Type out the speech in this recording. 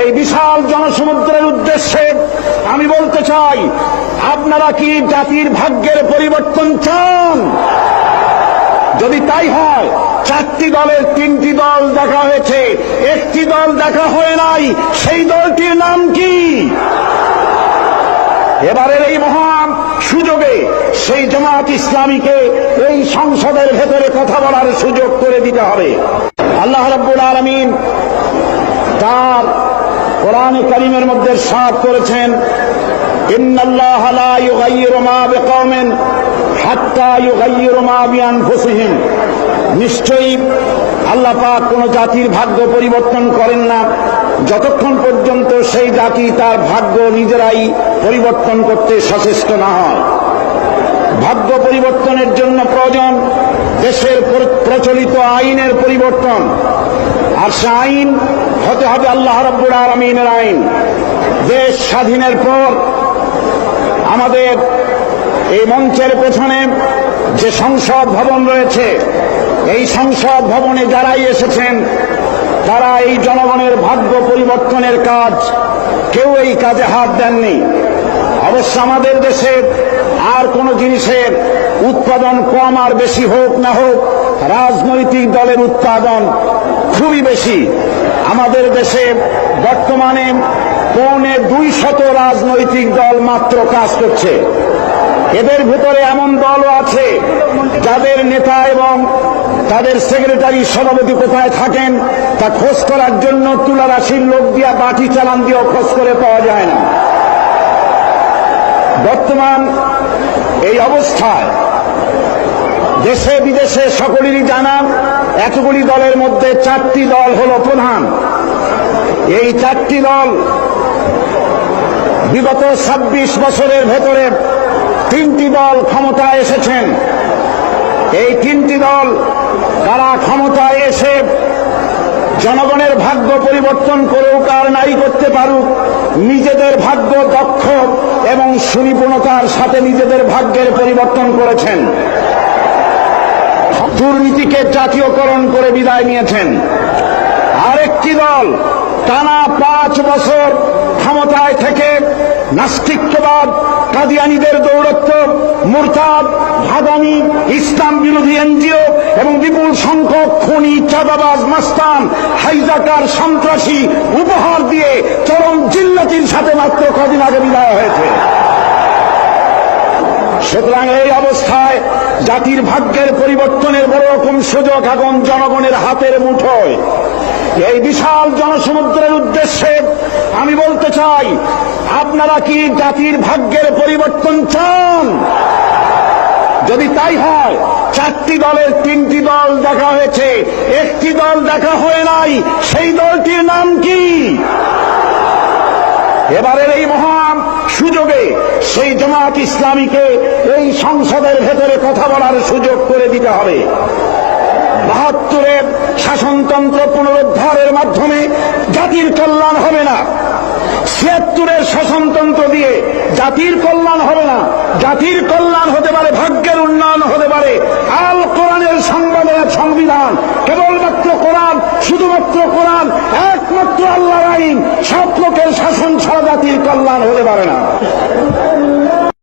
এই বিশাল জনসমুদ্রের উদ্দেশ্যে আমি বলতে চাই, আপনারা কি জাতির ভাগ্যের পরিবর্তন চান? যদি তাই হয়, 4টি দলের 3টি দল দেখা হয়েছে, একটি দল দেখা হয় নাই, সেই দলটির নাম কি? এবারের এই মহান সুযোগে সেই জামাত ইসলামীকে এই সংসদের ভেতরে কথা বলার সুযোগ করে দিতে হবে। আল্লাহ রাব্বুল আলামিন তার কোরআনে কারীমের মধ্যে ইরশাদ করেছেন, ইন্নাল্লাহা লা ইউগাইয়িরু মা বিকওমিন হাত্তা ইউগাইয়িরু মা বিআনফুসিহিম। নিশ্চয়ই আল্লাহ পাক কোন জাতির ভাগ্য পরিবর্তন করেন না যতক্ষণ পর্যন্ত সেই জাতি তার ভাগ্য নিজেরাই পরিবর্তন করতে সচেষ্ট না হয়। ভাগ্য পরিবর্তনের জন্য প্রয়োজন দেশের প্রচলিত আইনের পরিবর্তন, আর সে আইন হতে হবে আল্লাহ রাব্বুল আলামিনের আইন। দেশ স্বাধীনের পর আমাদের এই মঞ্চের পেছনে যে সংসদ ভবন রয়েছে, এই সংসদ ভবনে যারাই এসেছেন তারা এই জনগণের ভাগ্য পরিবর্তনের কাজ, কেউ এই কাজে হাত দেননি। অবশ্য আমাদের দেশে আর কোন জিনিসের উৎপাদন কম আর বেশি হোক না হোক, রাজনৈতিক দলের উৎপাদন খুবই বেশি। আমাদের দেশে বর্তমানে 250 রাজনৈতিক দল মাত্র কাজ করছে। এদের ভিতরে এমন দলও আছে যাদের নেতা এবং তাদের সেক্রেটারি সভাপতি কোথায় থাকেন তা খোঁজ করার জন্য তুলারাশির লোক দিয়া বাটি চালান দিয়েও খোঁজ করে পাওয়া যায় না। বর্তমান এই অবস্থায় দেশে বিদেশে সকলেরই জানা, এতগুলি দলের মধ্যে 4টি দল হল প্রধান। এই 4টি দল বিগত 26 বছরের ভেতরে 3টি দল ক্ষমতায় এসেছেন। এই 3টি দল তারা ক্ষমতায় এসে জনগণের ভাগ্য পরিবর্তন করুক আর নাই করতে পারুক, নিজেদের ভাগ্য দক্ষ এবং সুনিপুণতার সাথে নিজেদের ভাগ্যের পরিবর্তন করেছেন। দুর্নীতিকে জাতীয়করণ করে বিদায় নিয়েছেন। আরেকটি দল টানা 5 বছর ক্ষমতায় থেকে নাস্তিক্যবাদ, কাদিয়ানীদের দৌরত্ব, মুরতাদ, ভাদানি, ইসলাম বিরোধী এনজিও এবং বিপুল সংখ্যক খুনি, চাঁদাবাজ, মাস্তান, হাইজাকার, সন্ত্রাসী উপহার দিয়ে চরম জিল্লাতির সাথে মাত্র কদিন আগে বিদায় হয়েছে। সুতরাং এই অবস্থায় জাতির ভাগ্যের পরিবর্তনের বড় রকম সুযোগ এখন জনগণের হাতের মুঠোয়। এই বিশাল জনসমুদ্রের উদ্দেশ্যে আমি বলতে চাই, আপনারা কি জাতির ভাগ্যের পরিবর্তন চান? যদি তাই হয়, 4টি দলের 3টি দল দেখা হয়েছে, একটি দল দেখা হয় নাই, সেই দলটির নাম কি? এবারের এই মহান সুযোগে সেই জামাত ইসলামীকে এই সংসদের ভেতরে কথা বলার সুযোগ করে দিতে হবে। 72-এর শাসনতন্ত্র পুনরুদ্ধারের মাধ্যমে জাতির কল্যাণ হবে না। 76-এর শাসনতন্ত্র দিয়ে জাতির কল্যাণ হবে না। জাতির কল্যাণ হতে পারে ভাগ্যের উন্নয়ন।